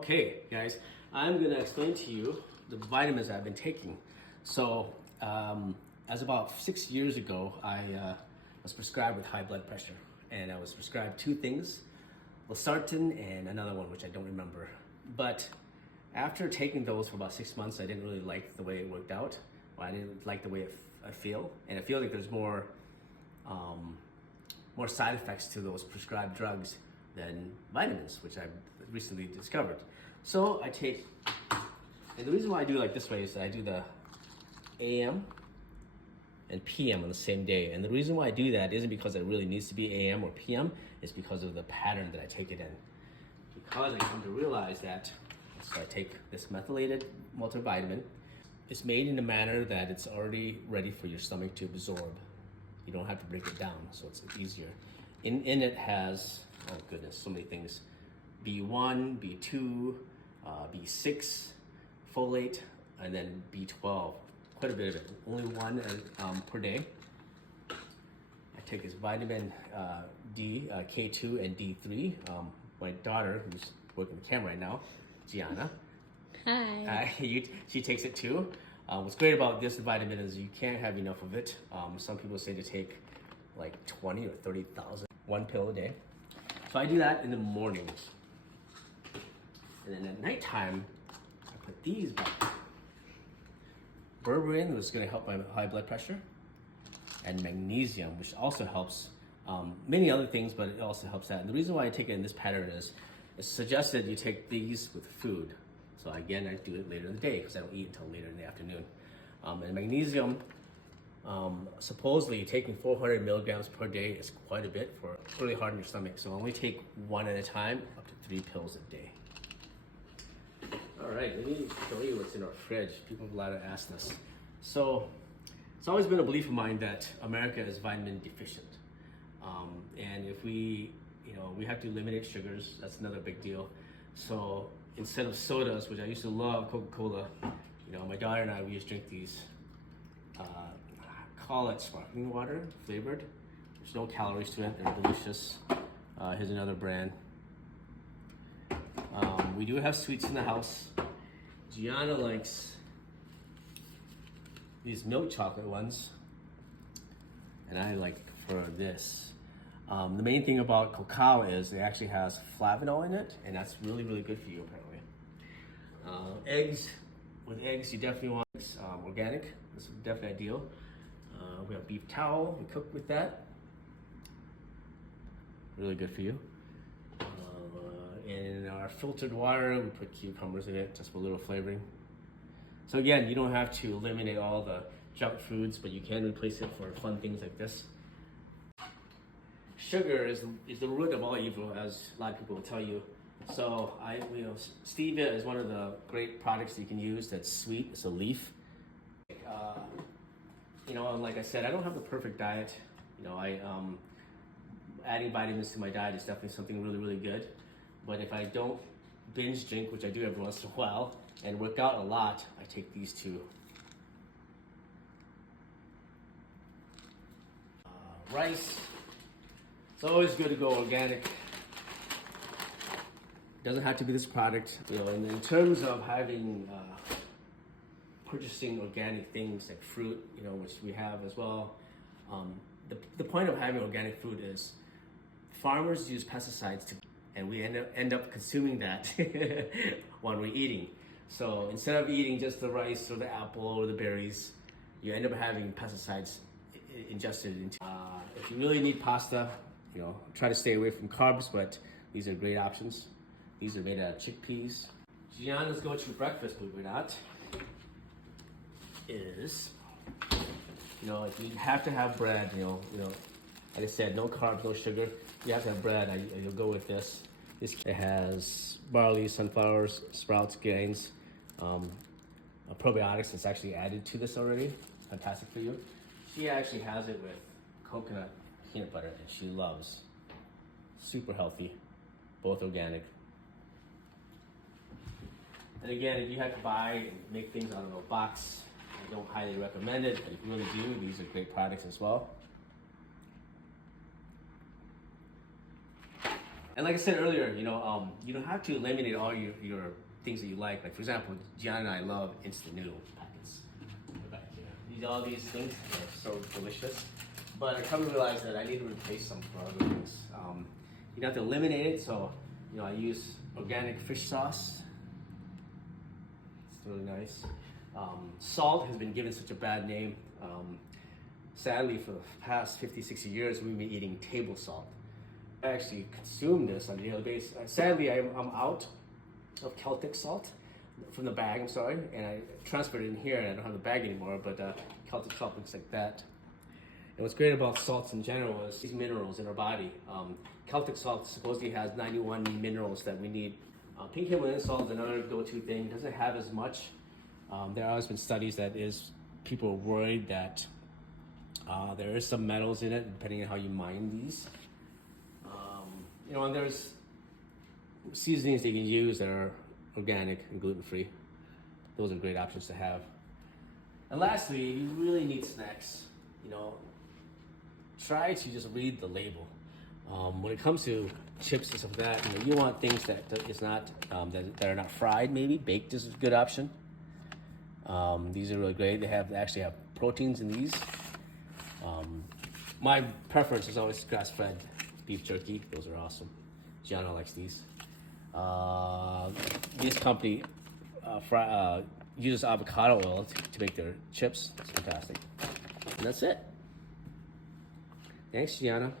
Okay, guys, I'm gonna explain to you the vitamins I've been taking. So, as about 6 years ago, I was prescribed with high blood pressure, and I was prescribed two things, losartan and another one, which I don't remember. But after taking those for about 6 months, I didn't really like the way it worked out. Well, I didn't like the way I feel, and I feel like there's more side effects to those prescribed drugs than vitamins, which I've recently discovered. So I take, and the reason why I do it like this way is that I do the AM and PM on the same day. And the reason why I do that isn't because it really needs to be AM or PM, it's because of the pattern that I take it in. Because I come to realize that, so I take this methylated multivitamin. It's made in a manner that it's already ready for your stomach to absorb. You don't have to break it down, so it's easier. In it has, oh goodness, so many things. B1, B2, B6, folate, and then B12. Quite a bit of it. Only one per day. I take this vitamin D, K2, and D3. My daughter, who's working the camera right now, Gianna. Hi. She takes it too. What's great about this vitamin is you can't have enough of it. Some people say to take like 20 or 30,000, one pill a day. So I do that in the mornings. And then at nighttime, I put these back. Berberine, which is going to help my high blood pressure, and magnesium, which also helps many other things, but it also helps that. And the reason why I take it in this pattern is it's suggested you take these with food. So again, I do it later in the day because I don't eat until later in the afternoon. And magnesium, supposedly taking 400 milligrams per day is quite a bit for really hard on your stomach. So I only take one at a time, up to 3 pills a day. All right, let me show you what's in our fridge. People have a lot of asked this. So it's always been a belief of mine that America is vitamin deficient. And if we have to eliminate sugars, that's another big deal. So instead of sodas, which I used to love, Coca-Cola, my daughter and I, we used to drink these, call it sparkling water, flavored. There's no calories to it, they're delicious. Here's another brand. We do have sweets in the house. Gianna likes these milk chocolate ones, and I like for this. The main thing about cacao is it actually has flavanol in it, and that's really, really good for you, apparently. Eggs, with eggs, you definitely want organic. This is definitely ideal. We have beef tallow, we cook with that. Really good for you. And in our filtered water, we put cucumbers in it, just for a little flavoring. So again, you don't have to eliminate all the junk foods, but you can replace it for fun things like this. Sugar is the root of all evil, as a lot of people will tell you. So Stevia is one of the great products that you can use that's sweet. It's a leaf. Like I said, I don't have the perfect diet. Adding vitamins to my diet is definitely something really, really good. But if I don't binge drink, which I do every once in a while, and work out a lot, I take these two. Rice. It's always good to go organic. Doesn't have to be this product. And in terms of having purchasing organic things like fruit, which we have as well. The point of having organic food is farmers use pesticides and we end up consuming that when we're eating. So instead of eating just the rice or the apple or the berries, you end up having pesticides ingested into. If you really need pasta, try to stay away from carbs, but these are great options. These are made out of chickpeas. Gianna's go-to breakfast, believe it or not, is, if you have to have bread, like I said, no carbs, no sugar. You have to have bread. You'll go with this. It has barley, sunflowers, sprouts, grains, probiotics that's actually added to this already. Fantastic for you. She actually has it with coconut peanut butter, and she loves. Super healthy, both organic. And again, if you have to buy and make things out of a box, I don't highly recommend it, but if you really do, these are great products as well. And like I said earlier, you don't have to eliminate all your things that you like. Like for example, Gianna and I love instant noodle packets. They're back here. All these things are so delicious. But I come to realize that I need to replace some for other things. You don't have to eliminate it, so I use organic fish sauce. It's really nice. Salt has been given such a bad name. Sadly, for the past 50, 60 years, we've been eating table salt. I actually consume this on a daily basis. Sadly, I'm out of Celtic salt from the bag, I'm sorry, and I transferred it in here and I don't have the bag anymore, but Celtic salt looks like that. And what's great about salts in general is these minerals in our body. Celtic salt supposedly has 91 minerals that we need. Pink Himalayan salt is another go-to thing. It doesn't have as much. There has been studies that people are worried that there is some metals in it, depending on how you mine these. And there's seasonings that you can use that are organic and gluten-free. Those are great options to have. And lastly, if you really need snacks, try to just read the label. When it comes to chips and stuff like that, you want things that is not that are not fried. Maybe baked is a good option. These are really great. They actually have proteins in these. My preference is always grass-fed beef jerky. Those are awesome. Gianna likes these. This company uses avocado oil to make their chips. It's fantastic. And that's it. Thanks, Gianna.